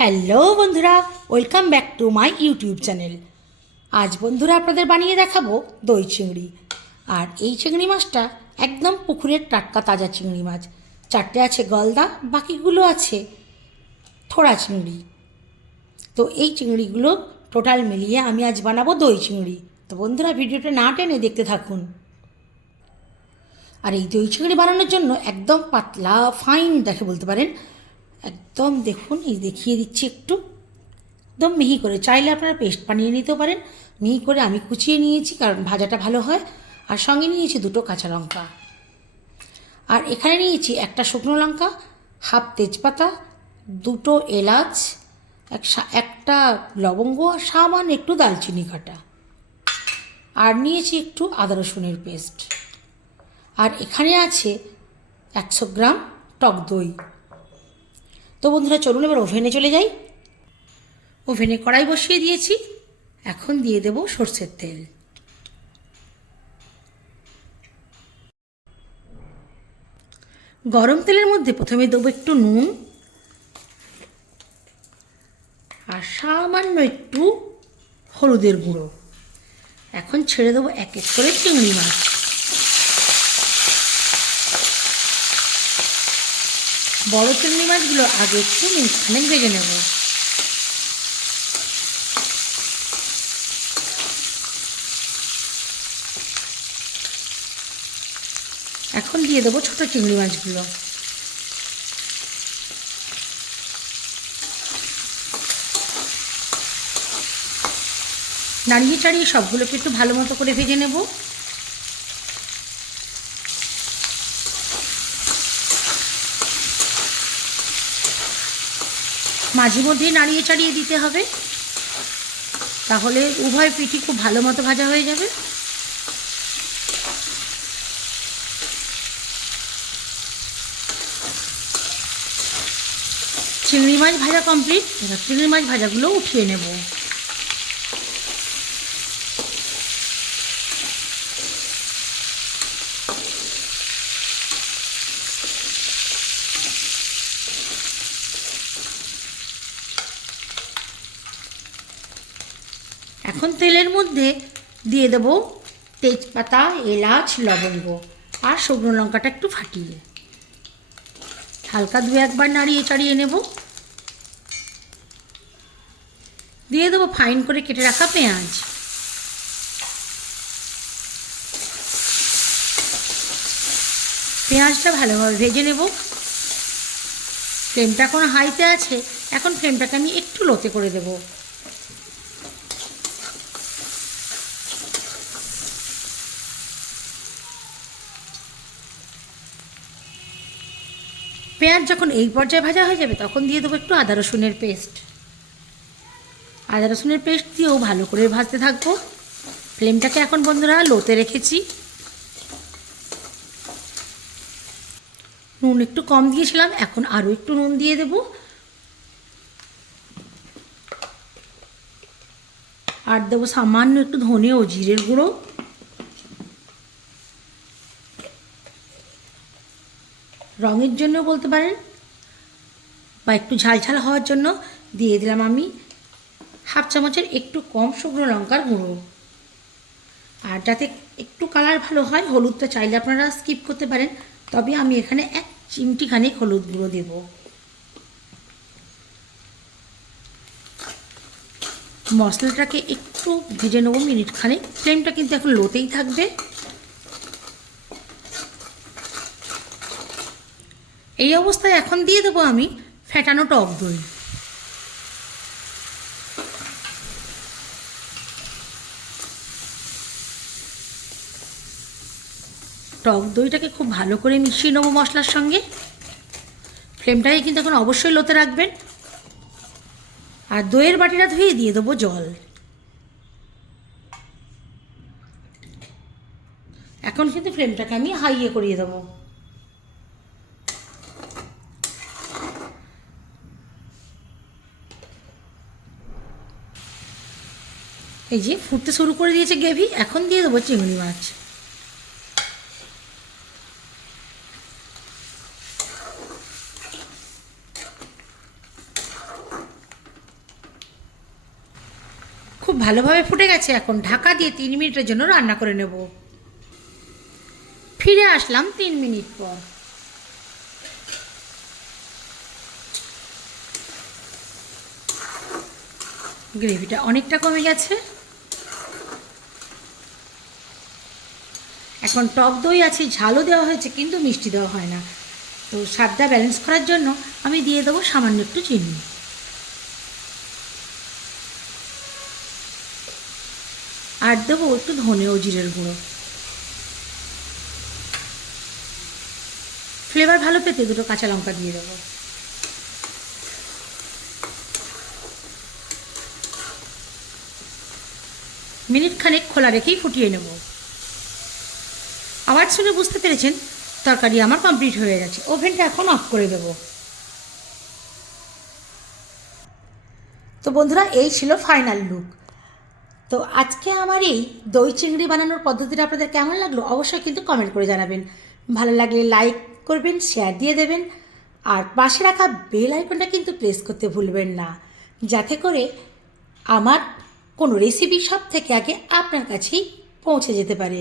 Hello বন্ধুরা, welcome back to my YouTube channel. আজ বন্ধুরা আপনাদের বানিয়ে দেখাবো দই চিংড়ি। আর এই চিংড়ি মাছটা একদম পুকুরের টাটকা তাজা চিংড়ি মাছ। চারটে আছে গলদা, বাকিগুলো আছে থোড়া চিংড়ি। তো এই চিংড়িগুলো টোটাল মিলিয়ে আমি আজ বানাবো দই চিংড়ি। তো বন্ধুরা ভিডিওটা না টেনে দেখতে থাকুন। আর এই দই চিংড়ি বানানোর জন্য একদম পাতলা ফাইন দেখে বলতে পারেন, একদম দেখুন এই দেখিয়ে দিচ্ছি একটু, একদম মিহি করে। চাইলে আপনারা পেস্ট বানিয়ে নিতেও পারেন। মিহি করে আমি কুচিয়ে নিয়েছি কারণ ভাজাটা ভালো হয়। আর সঙ্গে নিয়েছি দুটো কাঁচা লঙ্কা, আর এখানে নিয়েছি একটা শুকনো লঙ্কা, হাফ তেজপাতা, দুটো এলাচ, একটা লবঙ্গ, আর সামান্য একটু দালচিনি কাটা, আর নিয়েছি একটু আদা রসুনের পেস্ট। আর এখানে আছে 100 গ্রাম টক দই। তো বন্ধুরা চলুন এবার ওভেনে চলে যাই। ওভেনে কড়াই বসিয়ে দিয়েছি, এখন দিয়ে দেব সর্ষের তেল। গরম তেলের মধ্যে প্রথমে দেবো একটু নুন, আর সামান্য একটু হলুদের গুঁড়ো। এখন ছেড়ে দেবো এক এক করে চিংড়ি মাছ। বড় চিংড়ি মাছগুলো আগে একটু মিনিটখানেক ভেজে নেব। এখন দিয়ে দেবো ছোটো চিংড়ি মাছগুলো। নাড়িয়ে চাড়িয়ে সবগুলোকে একটু ভালো মতো করে ভেজে নেব। মাঝে মধ্যেই নাড়িয়ে চাড়িয়ে দিতে হবে, তাহলে উভয় পিঠই খুব ভালো মতো ভাজা হয়ে যাবে। চিংড়ি মাছ ভাজা কমপ্লিট। এবার চিংড়ি মাছ ভাজাগুলো উঠিয়ে নেব। এখন তেলের মধ্যে দিয়ে দেব তেজপাতা, এলাচ, লবঙ্গ, আর শুকনো লঙ্কাটা একটু ফাটিয়ে হালকা 2-1 বার নাড়িয়ে চাড়িয়ে নেব। দিয়ে দেবো ফাইন করে কেটে রাখা পেঁয়াজ। পেঁয়াজটা ভালোভাবে ভেজে নেব। ফ্লেমটা এখন হাইতে আছে, এখন ফ্লেমটাকে আমি একটু লোতে করে দেব। পেঁয়াজ যখন এই পর্যায়ে ভাজা হয়ে যাবে তখন দিয়ে দেবো একটু আদা রসুনের পেস্ট। আদা রসুনের পেস্ট দিয়েও ভালো করে ভাজতে থাকবো। ফ্লেমটাকে এখন বন্ধুরা লোতে রেখেছি। নুন একটু কম দিয়েছিলাম, এখন আরও একটু নুন দিয়ে দেব। আর দেবো সামান্য একটু ধনে ও জিরের গুঁড়ো। রঙের জন্য বলতে পারেন, বা একটু ঝাল ঝাল হওয়ার জন্য দিয়ে দিলাম আমি হাফ চামচের একটু কম শুকনো লঙ্কার গুঁড়ো। আর যাতে একটু কালার ভালো হয়, হলুদটা চাইলে আপনারা স্কিপ করতে পারেন, তবে আমি এখানে 1 চিমটিখানেক হলুদ গুঁড়ো দেব। মশলাটাকে একটু ভেজে নেবো মিনিটখানেক। ফ্লেমটা কিন্তু এখন লোতেই থাকবে। এই অবস্থায় এখন দিয়ে দেবো আমি ফেটানো টক দই। টক দইটাকে খুব ভালো করে মিশিয়ে নেবো মশলার সঙ্গে। ফ্লেমটাকে কিন্তু এখন অবশ্যই লোতে রাখবেন। আর দইয়ের বাটিটা ধুয়ে দিয়ে দেবো জল। এখন কিন্তু ফ্লেমটাকে আমি হাইয়ে করিয়ে দেবো। এই যে ফুটতে শুরু করে দিয়েছে গ্রেভি, এখন দিয়ে দেবো চিংড়ি মাছ। খুব ভালোভাবে ফুটে গেছে। এখন ঢাকা দিয়ে 3 মিনিটের জন্য রান্না করে নেব। ফিরে আসলাম 3 মিনিট পর। গ্রেভিটা অনেকটা কমে গেছে। এখন টক দই আছে, ঝালও দেওয়া হয়েছে, কিন্তু মিষ্টি দেওয়া হয় না। তো স্বাদটা ব্যালেন্স করার জন্য আমি দিয়ে দেবো সামান্য একটু চিনি। আর দেবো একটু ধনে ও জিরের গুঁড়ো। ফ্লেভার ভালো পেতে 2 কাঁচা লঙ্কা দিয়ে দেবো। মিনিট খানেক খোলা রেখেই ফুটিয়ে নেব। আওয়াজ শুনে বুঝতে পেরেছেন তরকারি আমার কমপ্লিট হয়ে গেছে। ওভেনটা এখন অফ করে দেব। তো বন্ধুরা, এই ছিল ফাইনাল লুক। তো আজকে আমার এই দই চিংড়ি বানানোর পদ্ধতিটা আপনাদের কেমন লাগলো অবশ্যই কিন্তু কমেন্ট করে জানাবেন। ভালো লাগলে লাইক করবেন, শেয়ার দিয়ে দেবেন, আর পাশে রাখা বেল আইকনটা কিন্তু প্রেস করতে ভুলবেন না, যাতে করে আমার কোনো রেসিপি সব থেকে আগে আপনার কাছেই পৌঁছে যেতে পারে।